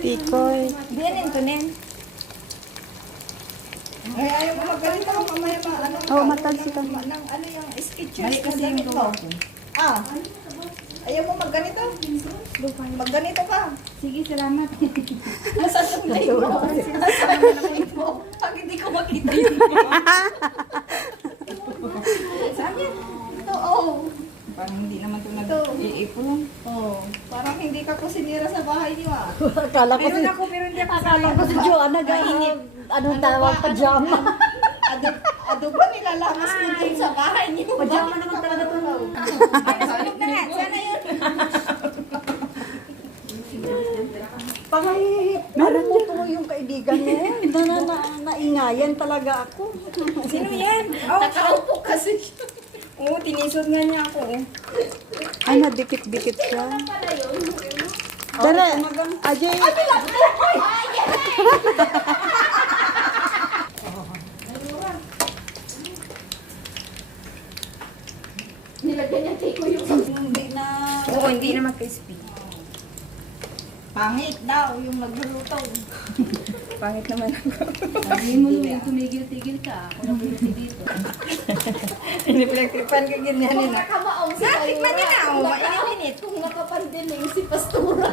Tikoy. Diyan to nen. Ay, ayaw mo magaling ako mamaya ba? Ano, Oo, matalsikan mo. ano yung sketchers Mali na kasi yung damit mo? gawa ko. Ah, ayaw mo magganito? Magganito ka. Sige, salamat. Nasaan yung light mo? Pag hindi ko makita yun. Saan yan? Ito, oh. Parang hindi naman ito Ito. nag-iipon. Oh, parang hindi ka kusinira sa bahay niyo ah. Akala ko Meron si... ako pero hindi ako Akala ko si Joanna anong tawag pajama. Adobo nilalamas mo dun sa bahay niyo. Pajama naman talaga to. Ay, nasulog na nga. Sana yun. Meron mo po yung kaibigan mo. Naingayan talaga ako. Sino yan? Oh, Nakaupo kasi siya. Oo, tinisod nga niya ako. Ay, nadikit-dikit siya. Dere, Ajay. Nilagyan niya tiko yung hindi na Oo, hindi naman crispy. pangit daw yung nagluluto. Pangit naman ako. Sabi mo yung tumigil-tigil ka. Ako na dito. Hindi pinagtripan ka ganyan Kung nila. nakamaong si Tikman niyo na. Oh, mainit-init. Kung nakapandiling si Pastora.